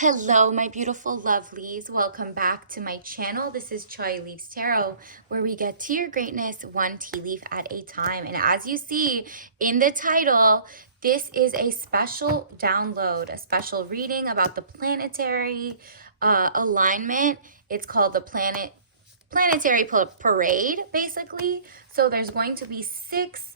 Hello, my beautiful lovelies. Welcome back to my channel. This is Choi Leaves Tarot, where we get to your greatness one tea leaf at a time. And as you see in the title, this is a special download, a special reading about the planetary alignment. It's called the planetary parade, basically. So there's going to be 6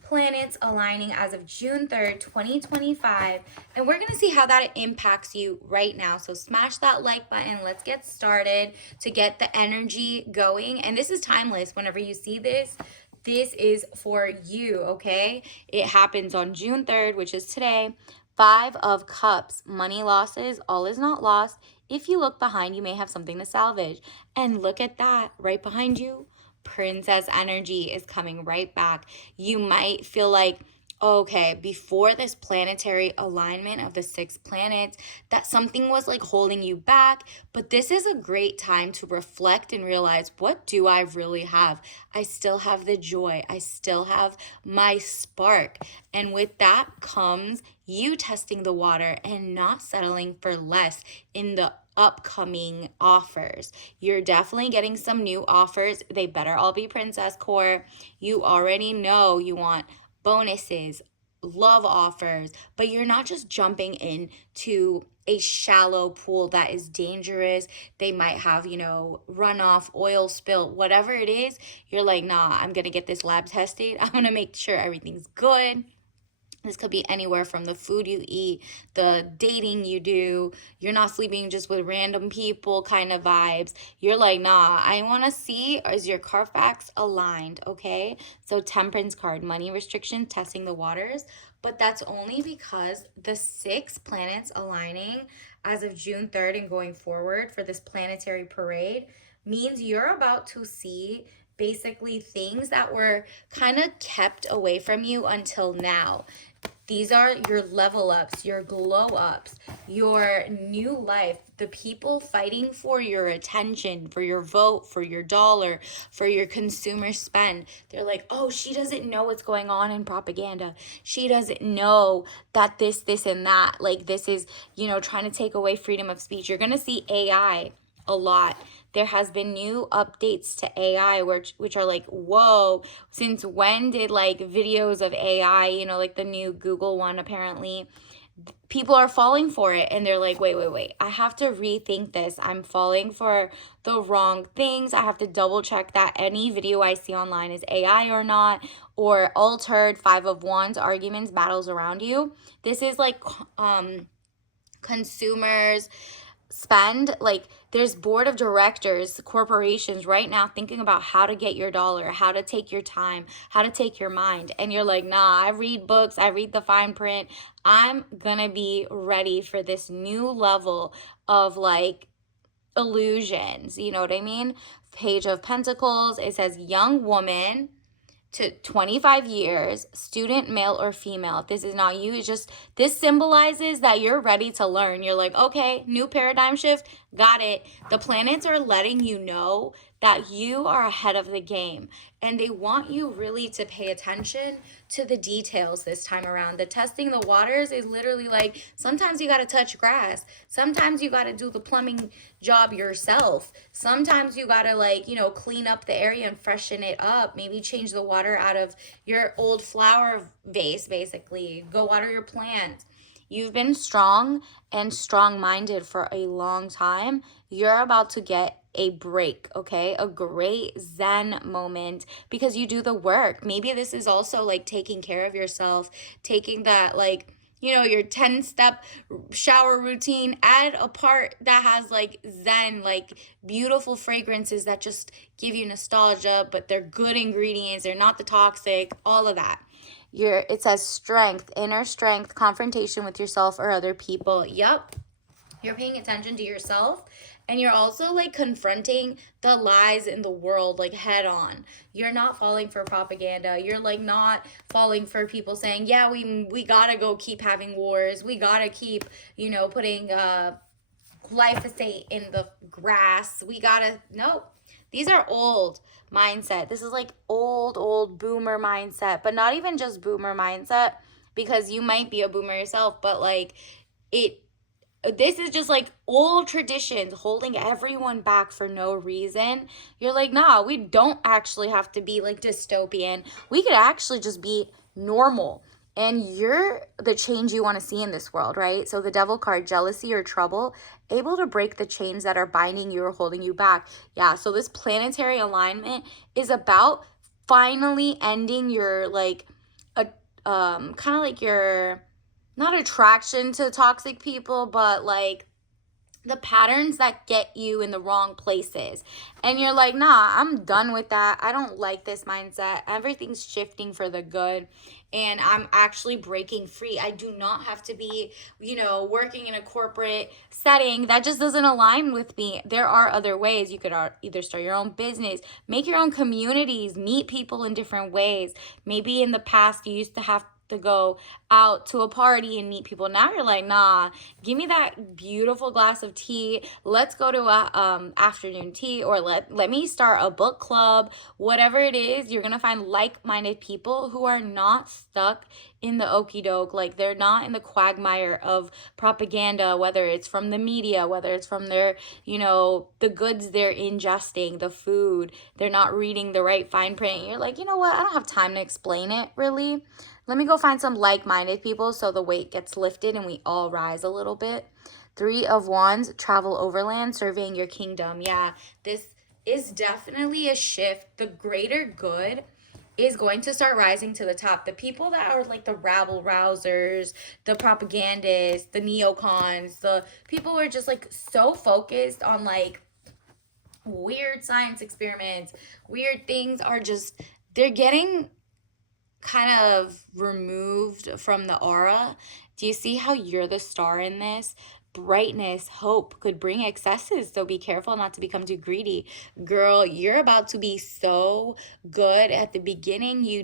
planets aligning as of June 3rd, 2025. And we're going to see how that impacts you right now. So smash that like button. Let's get started to get the energy going. And this is timeless. Whenever you see this, this is for you, okay? It happens on June 3rd, which is today. 5 of Cups, money losses, all is not lost. If you look behind, you may have something to salvage. And look at that, right behind you. Princess energy is coming right back. You might feel like, okay, before this planetary alignment of the 6 planets, that something was like holding you back. But this is a great time to reflect and realize, what do I really have? I still have the joy. I still have my spark. And with that comes you testing the water and not settling for less in the upcoming offers. You're definitely getting some new offers. They better all be princess core. You already know you want bonuses, love offers, but you're not just jumping into a shallow pool that is dangerous. They might have, runoff, oil spill, whatever it is. You're like, nah, I'm going to get this lab tested. I'm going to make sure everything's good. This could be anywhere from the food you eat, the dating you do. You're not sleeping just with random people kind of vibes. You're like, nah, I want to see, is your Carfax aligned, okay? So Temperance card, money restriction, testing the waters. But that's only because the 6 planets aligning as of June 3rd and going forward for this planetary parade means you're about to see basically things that were kind of kept away from you until now. These are your level ups, your glow ups, your new life, the people fighting for your attention, for your vote, for your dollar, for your consumer spend. They're like, oh, she doesn't know what's going on in propaganda. She doesn't know that this, and that. Like, this is, trying to take away freedom of speech. You're going to see AI a lot. There has been new updates to AI which are like, whoa, since when did like videos of AI, like the new Google one, apparently people are falling for it, and they're like, wait, I have to rethink this. I'm falling for the wrong things. I have to double check that any video I see online is AI or not, or altered. 5 of Wands, arguments, battles around you. This is like consumers spend, like there's board of directors, corporations right now thinking about how to get your dollar, how to take your time, how to take your mind. And you're like, nah, I read books, I read the fine print. I'm gonna be ready for this new level of like illusions, you know what I mean? Page of Pentacles, it says young woman to 25 years, student, male or female. If this is not you, it's just, this symbolizes that you're ready to learn. You're like, okay, new paradigm shift, got it. The planets are letting you know that you are ahead of the game, and they want you really to pay attention to the details this time around. The testing the waters is literally like, sometimes you got to touch grass. Sometimes you got to do the plumbing job yourself. Sometimes you got to like, clean up the area and freshen it up. Maybe change the water out of your old flower vase, basically. Go water your plants. You've been strong and strong-minded for a long time. You're about to get a break, okay? A great Zen moment because you do the work. Maybe this is also like taking care of yourself, taking that like, your 10-step shower routine, add a part that has like Zen, like beautiful fragrances that just give you nostalgia, but they're good ingredients. They're not the toxic, all of that. It says strength, inner strength, confrontation with yourself or other people. Yep. You're paying attention to yourself, and you're also like confronting the lies in the world like head on. You're not falling for propaganda. You're like not falling for people saying, yeah, we gotta go keep having wars. We gotta keep, putting glyphosate in the grass. We gotta, nope. These are old mindset. This is like old boomer mindset, but not even just boomer mindset, because you might be a boomer yourself, but like it this is just like old traditions holding everyone back for no reason. You're like, nah, we don't actually have to be like dystopian. We could actually just be normal. And you're the change you want to see in this world, right? So the devil card, jealousy or trouble, able to break the chains that are binding you or holding you back. Yeah, so this planetary alignment is about finally ending your like a kind of like your not attraction to toxic people, but like the patterns that get you in the wrong places. And you're like, nah, I'm done with that. I don't like this mindset. Everything's shifting for the good. And I'm actually breaking free. I do not have to be, working in a corporate setting. That just doesn't align with me. There are other ways. You could either start your own business, make your own communities, meet people in different ways. Maybe in the past, you used to have to go out to a party and meet people. Now you're like, nah, give me that beautiful glass of tea. Let's go to a afternoon tea, or let me start a book club. Whatever it is, you're gonna find like-minded people who are not stuck in the okey doke. Like, they're not in the quagmire of propaganda, whether it's from the media, whether it's from their, the goods they're ingesting, the food. They're not reading the right fine print. You're like, you know what? I don't have time to explain it, really. Let me go find some like-minded people so the weight gets lifted and we all rise a little bit. 3 of Wands, travel overland, surveying your kingdom. Yeah, this is definitely a shift. The greater good is going to start rising to the top. The people that are like the rabble rousers, the propagandists, the neocons, the people who are just like so focused on like weird science experiments, weird things, are just, they're getting kind of removed from the aura. Do you see how you're the star in this? Brightness, hope could bring excesses, so be careful not to become too greedy. Girl, you're about to be so good. At the beginning, you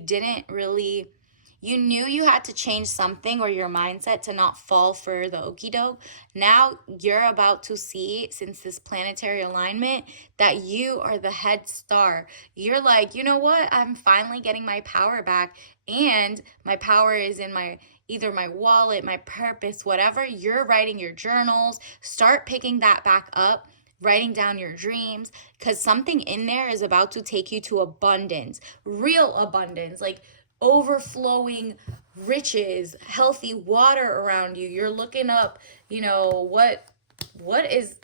knew you had to change something or your mindset to not fall for the okie doke. Now you're about to see, since this planetary alignment, that you are the head star. You're like, you know what? I'm finally getting my power back, and my power is in either my wallet, my purpose, whatever. You're writing your journals. Start picking that back up, writing down your dreams, because something in there is about to take you to abundance, real abundance, like overflowing riches, healthy water around you. You're looking up, what is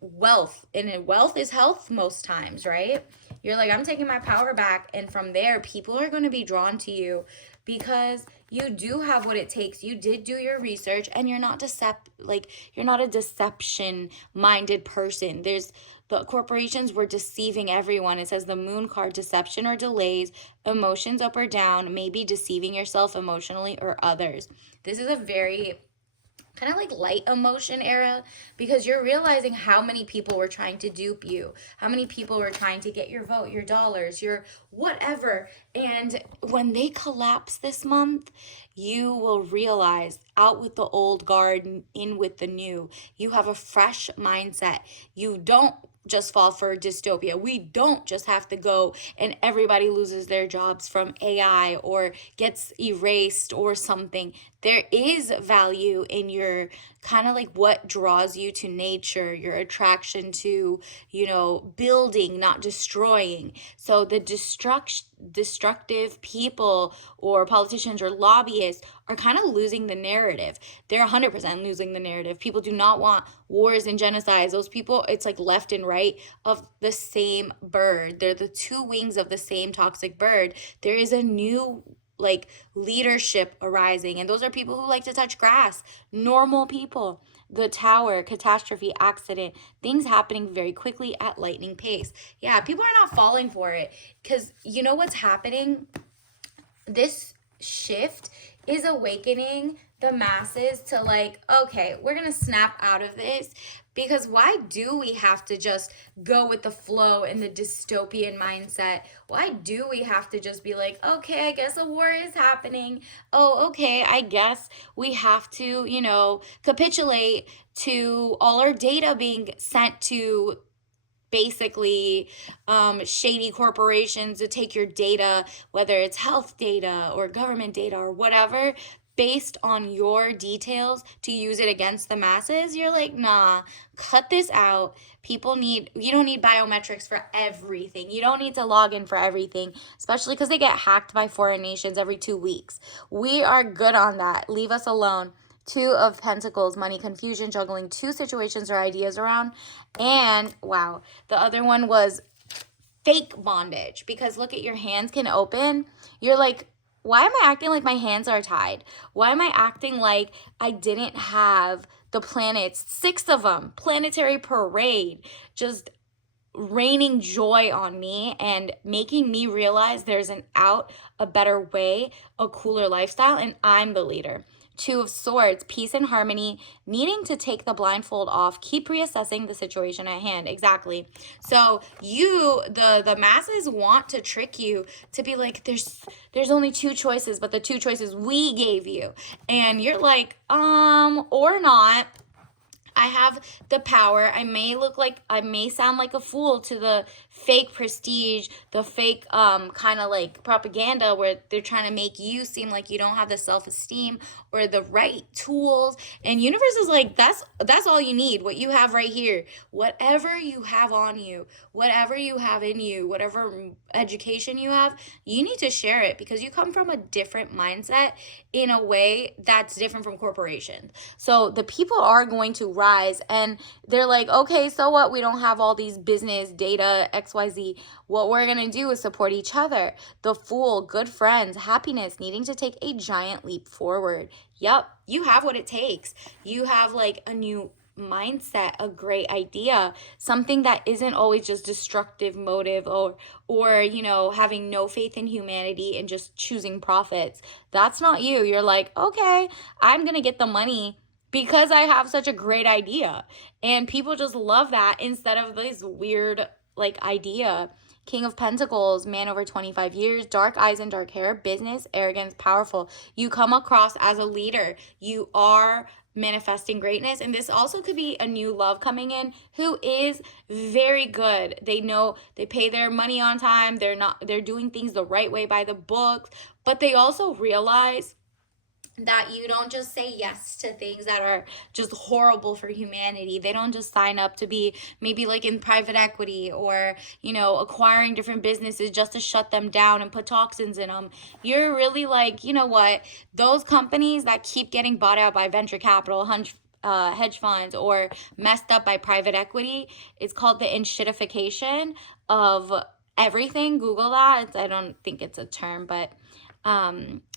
wealth, and wealth is health most times, right? You're like, I'm taking my power back, and from there people are going to be drawn to you because you do have what it takes. You did do your research, and you're not you're not a deception minded person. The corporations were deceiving everyone. It says the moon card, deception or delays, emotions up or down, maybe deceiving yourself emotionally or others. This is a very kind of like light emotion era, because you're realizing how many people were trying to dupe you, how many people were trying to get your vote, your dollars, your whatever. And when they collapse this month, you will realize, out with the old guard, in with the new. You have a fresh mindset. You don't just fall for dystopia. We don't just have to go and everybody loses their jobs from AI or gets erased or something. There is value in your kind of like what draws you to nature, your attraction to, building, not destroying. So the destructive people or politicians or lobbyists are kind of losing the narrative. They're 100% losing the narrative. People do not want wars and genocides. Those people, it's like left and right of the same bird. They're the two wings of the same toxic bird. There is a new leadership arising, and those are people who like to touch grass, normal people. The tower, catastrophe, accident, things happening very quickly at lightning pace. Yeah, people are not falling for it, because you know what's happening? This shift is awakening the masses to okay, we're gonna snap out of this, because why do we have to just go with the flow and the dystopian mindset? Why do we have to just be like, okay, I guess a war is happening. Oh, okay, I guess we have to, capitulate to all our data being sent to basically shady corporations to take your data, whether it's health data or government data or whatever. based on your details to use it against the masses, you're like, nah, cut this out. You don't need biometrics for everything. You don't need to log in for everything, especially because they get hacked by foreign nations every 2 weeks. We are good on that. Leave us alone. Two of Pentacles, money confusion, juggling two situations or ideas around. And wow, the other one was fake bondage, because look at your hands can open. You're like, why am I acting like my hands are tied? Why am I acting like I didn't have the planets, 6 of them, planetary parade, just raining joy on me and making me realize there's an out, a better way, a cooler lifestyle, and I'm the leader. 2 of Swords, peace and harmony, needing to take the blindfold off, keep reassessing the situation at hand. Exactly. So the masses want to trick you to be like, there's only 2 choices, but the 2 choices we gave you. And you're like, or not. I have the power. I may sound like a fool to the fake prestige, the fake kind of like propaganda where they're trying to make you seem like you don't have the self-esteem or the right tools. And universe is like, that's all you need. What you have right here, whatever you have on you, whatever you have in you, whatever education you have, you need to share it, because you come from a different mindset in a way that's different from corporations. So the people are going to rise, and they're like, okay, so what? We don't have all these business data, XYZ. What we're going to do is support each other. The Fool, good friends, happiness, needing to take a giant leap forward. Yep, you have what it takes. You have like a new mindset, a great idea, something that isn't always just destructive motive or having no faith in humanity and just choosing profits. That's not you. You're like, okay, I'm gonna get the money because I have such a great idea, and people just love that instead of this weird like idea. King of Pentacles, man over 25 years, dark eyes and dark hair, business, arrogance, powerful. You come across as a leader. You are manifesting greatness, and this also could be a new love coming in who is very good. They know they pay their money on time. They're doing things the right way by the books, but they also realize that you don't just say yes to things that are just horrible for humanity. They don't just sign up to be maybe like in private equity or, acquiring different businesses just to shut them down and put toxins in them. You're really like, you know what? Those companies that keep getting bought out by venture capital, hedge funds, or messed up by private equity, it's called the enshittification of everything. Google that. I don't think it's a term, but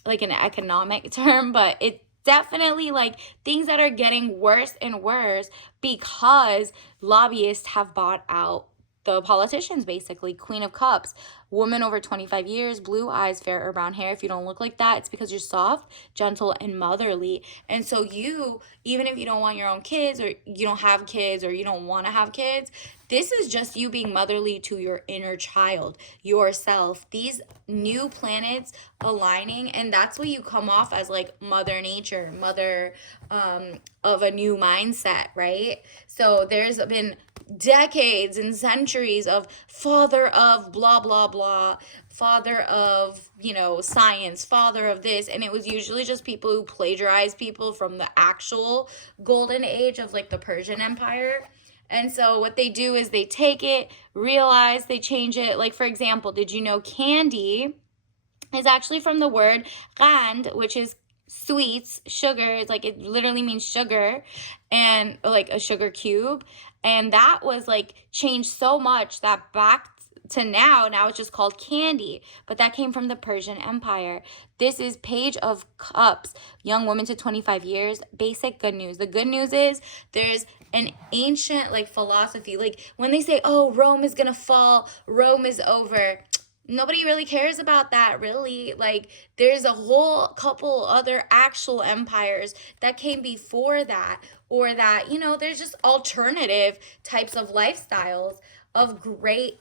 like an economic term, but it's definitely like things that are getting worse and worse because lobbyists have bought out the politicians, basically. Queen of Cups, woman over 25 years, blue eyes, fair or brown hair. If you don't look like that, it's because you're soft, gentle, and motherly. And so you, even if you don't want your own kids, or you don't have kids, or you don't want to have kids, this is just you being motherly to your inner child, yourself. These new planets aligning, and that's what you come off as, like Mother Nature, mother of a new mindset, right? So there's been decades and centuries of father of blah blah blah, father of science, father of this, and it was usually just people who plagiarize people from the actual golden age of like the Persian Empire. And so what they do is they take it, realize, they change it. Like, for example, did you know candy is actually from the word qand, which is sweets, sugar. It's like, it literally means sugar, and like a sugar cube. And that was like changed so much that back to now it's just called candy, but that came from the Persian Empire. This is Page of Cups, young woman to 25 years. Basic good news. The good news is there's an ancient like philosophy, like when they say, oh, Rome is gonna fall, Rome is over, nobody really cares about that, really. Like, there's a whole couple other actual empires that came before that, or that, there's just alternative types of lifestyles of great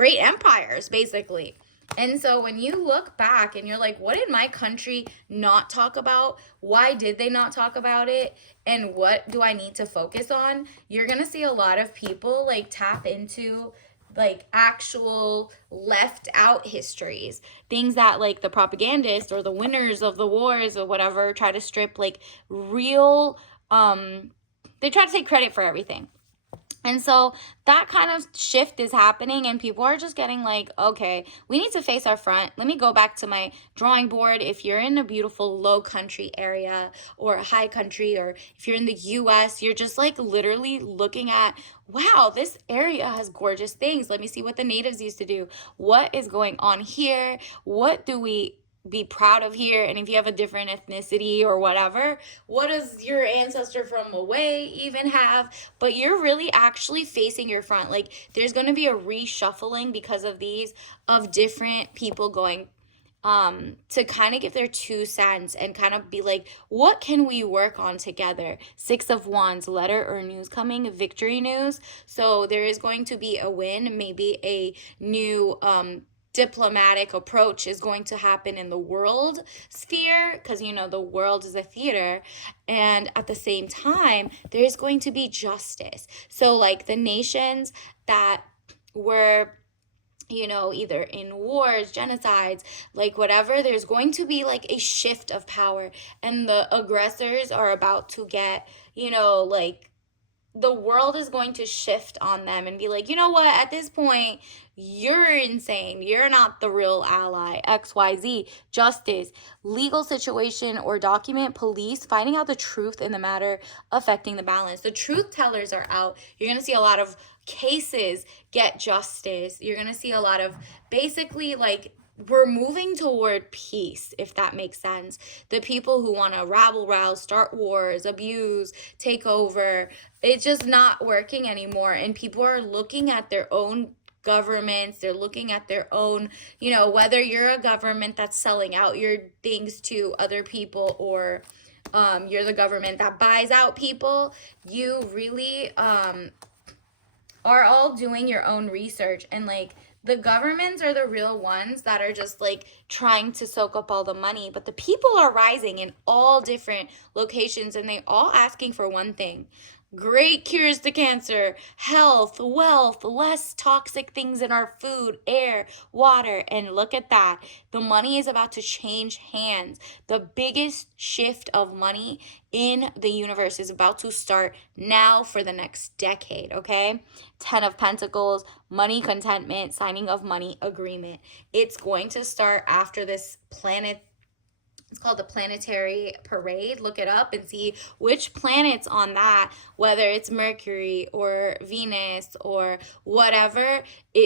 empires, basically. And so when you look back and you're like, what did my country not talk about? Why did they not talk about it? And what do I need to focus on? You're going to see a lot of people like tap into like actual left out histories, things that like the propagandists or the winners of the wars or whatever try to strip, like real, they try to take credit for everything. And so that kind of shift is happening, and people are just getting like, okay, we need to face our front. Let me go back to my drawing board. If you're in a beautiful low country area or a high country, or if you're in the US, you're just like literally looking at, wow, this area has gorgeous things. Let me see what the natives used to do. What is going on here? What do we be proud of here? And if you have a different ethnicity or whatever, what does your ancestor from away even have? But you're really actually facing your front. Like there's going to be a reshuffling because of these, of different people going to kind of give their 2 cents and kind of be like, what can we work on together? 6 of Wands, letter or news coming, victory news. So there is going to be a win, maybe a new diplomatic approach is going to happen in the world sphere, because you know the world is a theater, and at the same time there's going to be justice. So like the nations that were, you know, either in wars, genocides, like whatever, there's going to be like a shift of power, and the aggressors are about to get, you know, like the world is going to shift on them and be like, you know what, at this point, you're insane. You're not the real ally. XYZ, justice, legal situation or document, police, finding out the truth in the matter affecting the balance. The truth tellers are out. You're going to see a lot of cases get justice. You're going to see a lot of basically like, we're moving toward peace, if that makes sense. The people who want to rabble rouse, start wars, abuse, take over, it's just not working anymore. And people are looking at their own governments, they're looking at their own, you know, whether you're a government that's selling out your things to other people, or you're the government that buys out people, you really are all doing your own research. And like the governments are the real ones that are just like trying to soak up all the money, but the people are rising in all different locations, and they all asking for one thing: great cures to cancer, health, wealth, less toxic things in our food, air, water. And look at that. The money is about to change hands. The biggest shift of money in the universe is about to start now for the next decade, okay? 10 of Pentacles, money contentment, signing of money agreement. It's going to start after this planet. It's called the Planetary Parade. Look it up and see which planets on that, whether it's Mercury or Venus or whatever,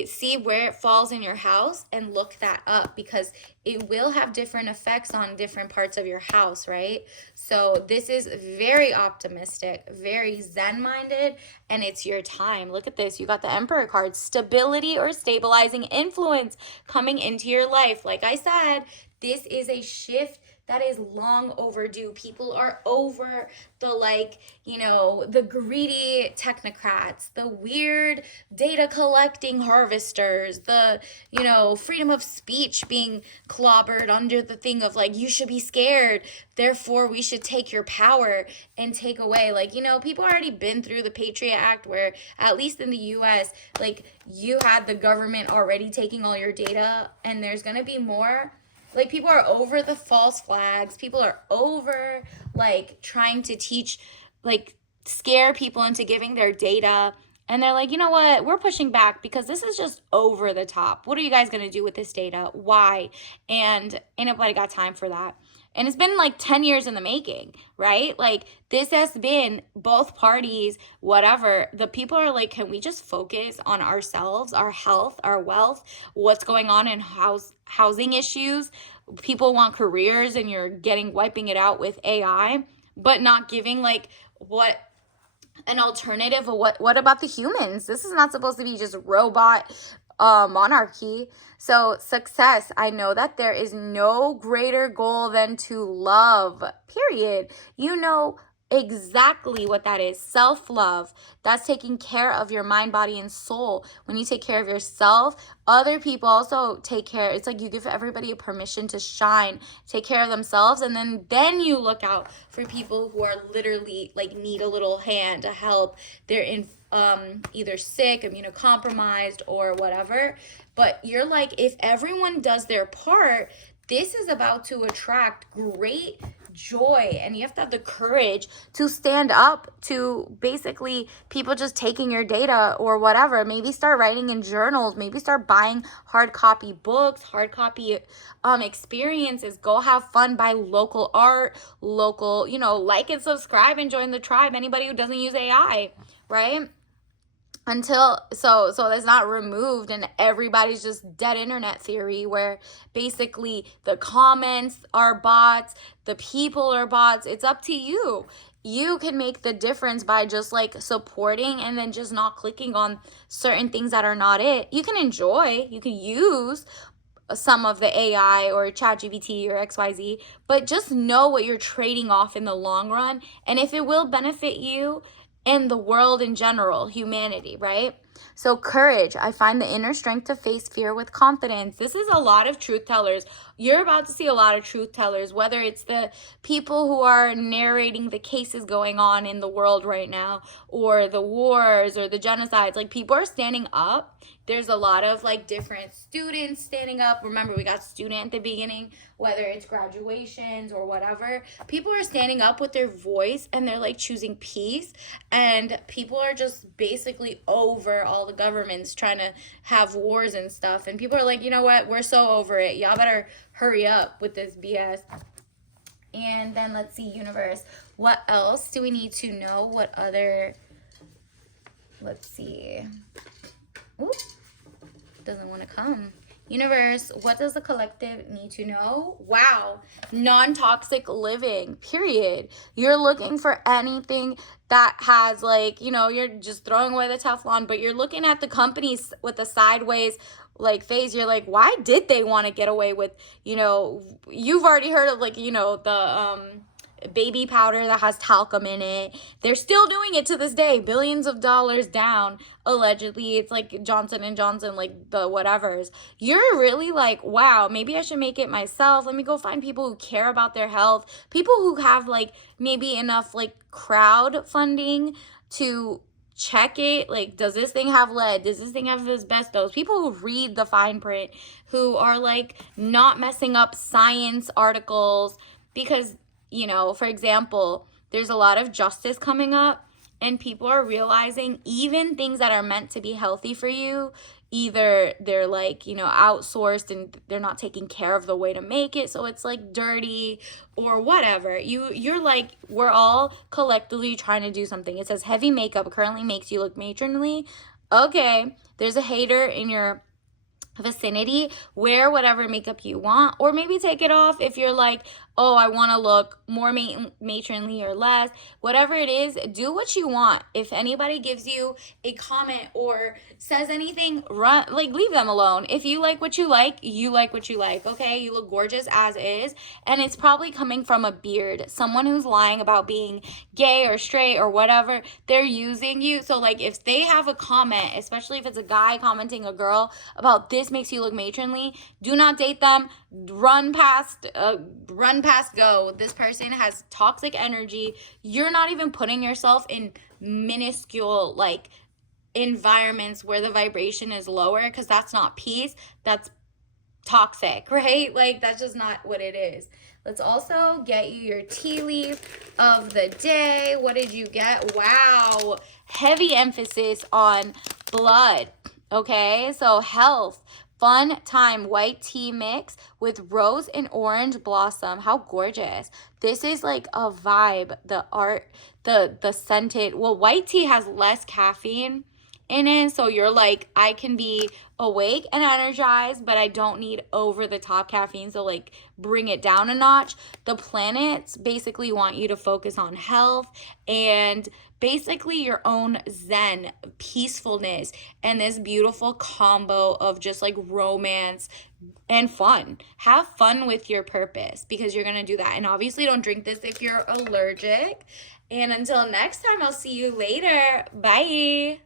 see where it falls in your house and look that up, because it will have different effects on different parts of your house, right? So this is very optimistic, very zen-minded, and it's your time. Look at this. You got the Emperor card, stability or stabilizing influence coming into your life. Like I said, this is a shift that is long overdue. People are over the, like, you know, the greedy technocrats, the weird data collecting harvesters, the, you know, freedom of speech being clobbered under the thing of like, you should be scared, therefore we should take your power and take away. Like, you know, people already been through the Patriot Act, where at least in the US, like, you had the government already taking all your data, and there's gonna be more. Like, people are over the false flags. People are over, like, trying to teach, like, scare people into giving their data. And they're like, you know what? We're pushing back because this is just over the top. What are you guys going to do with this data? Why? And ain't nobody got time for that. And it's been like 10 years in the making, right? Like, this has been both parties, whatever. The people are like, can we just focus on ourselves, our health, our wealth, what's going on in housing issues? People want careers, and you're wiping it out with AI, but not giving like what an alternative. What about the humans? This is not supposed to be just robot monarchy. So success, I know that there is no greater goal than to love, period. You know, exactly what that is. Self-love. That's taking care of your mind, body, and soul. When you take care of yourself, other people also take care. It's like you give everybody a permission to shine, take care of themselves, and then you look out for people who are literally like need a little hand to help. They're in either sick, immunocompromised, or whatever. But you're like, if everyone does their part, this is about to attract great joy, and you have to have the courage to stand up to basically people just taking your data or whatever. Maybe start writing in journals, maybe start buying hard copy books, hard copy experiences. Go have fun, buy local art, local, like and subscribe and join the tribe. Anybody who doesn't use AI, right? Until so that's not removed and everybody's just dead internet theory, where basically the comments are bots, the people are bots. It's up to you. You can make the difference by just like supporting and then just not clicking on certain things that are not it. You can enjoy, you can use some of the AI or ChatGPT or XYZ, but just know what you're trading off in the long run and if it will benefit you and the world in general, humanity, right? So courage. I find the inner strength to face fear with confidence. This is a lot of truth tellers. You're about to see a lot of truth tellers, whether it's the people who are narrating the cases going on in the world right now, or the wars or the genocides. Like, people are standing up. There's a lot of like different students standing up. Remember, we got student at the beginning, whether it's graduations or whatever. People are standing up with their voice and they're like choosing peace. And people are just basically over all the governments trying to have wars and stuff. And people are like, you know what? We're so over it. Y'all better hurry up with this BS. And then let's see, universe. What else do we need to know? What other, let's see. Ooh, doesn't want to come. Universe, what does the collective need to know? Wow. Non-toxic living, period. You're looking for anything that has like, you're just throwing away the Teflon, but you're looking at the companies with a sideways like phase. You're like, why did they want to get away with, you've already heard of like, the baby powder that has talcum in it. They're still doing it to this day, billions of dollars down, allegedly. It's like Johnson and Johnson, like the whatevers. You're really like, wow, maybe I should make it myself. Let me go find people who care about their health, people who have like maybe enough like crowdfunding to check it. Like, does this thing have lead? Does this thing have asbestos? People who read the fine print, who are like not messing up science articles, because for example, there's a lot of justice coming up and people are realizing even things that are meant to be healthy for you, either they're like, outsourced and they're not taking care of the way to make it, so it's like dirty or whatever. You're like, we're all collectively trying to do something. It says heavy makeup currently makes you look matronly. Okay, there's a hater in your vicinity. Wear whatever makeup you want, or maybe take it off if you're like, oh, I want to look more matronly or less. Whatever it is, do what you want. If anybody gives you a comment or says anything, leave them alone. If you like what you like, you like what you like, okay? You look gorgeous as is, and it's probably coming from a beard. Someone who's lying about being gay or straight or whatever, they're using you. So like, if they have a comment, especially if it's a guy commenting a girl about this makes you look matronly, do not date them. Run past go. This person has toxic energy. You're not even putting yourself in minuscule like environments where the vibration is lower, because that's not peace, that's toxic, right? Like, that's just not what it is. Let's also get you your tea leaf of the day. What did you get? Wow, heavy emphasis on blood. Okay, so health. Fun time white tea mix with rose and orange blossom. How gorgeous. This is like a vibe. The art, the scented. Well, white tea has less caffeine in it. So you're like, I can be awake and energized, but I don't need over the top caffeine. So like bring it down a notch. The planets basically want you to focus on health and basically your own zen, peacefulness, and this beautiful combo of just like romance and fun. Have fun with your purpose because you're going to do that. And obviously don't drink this if you're allergic. And until next time, I'll see you later. Bye.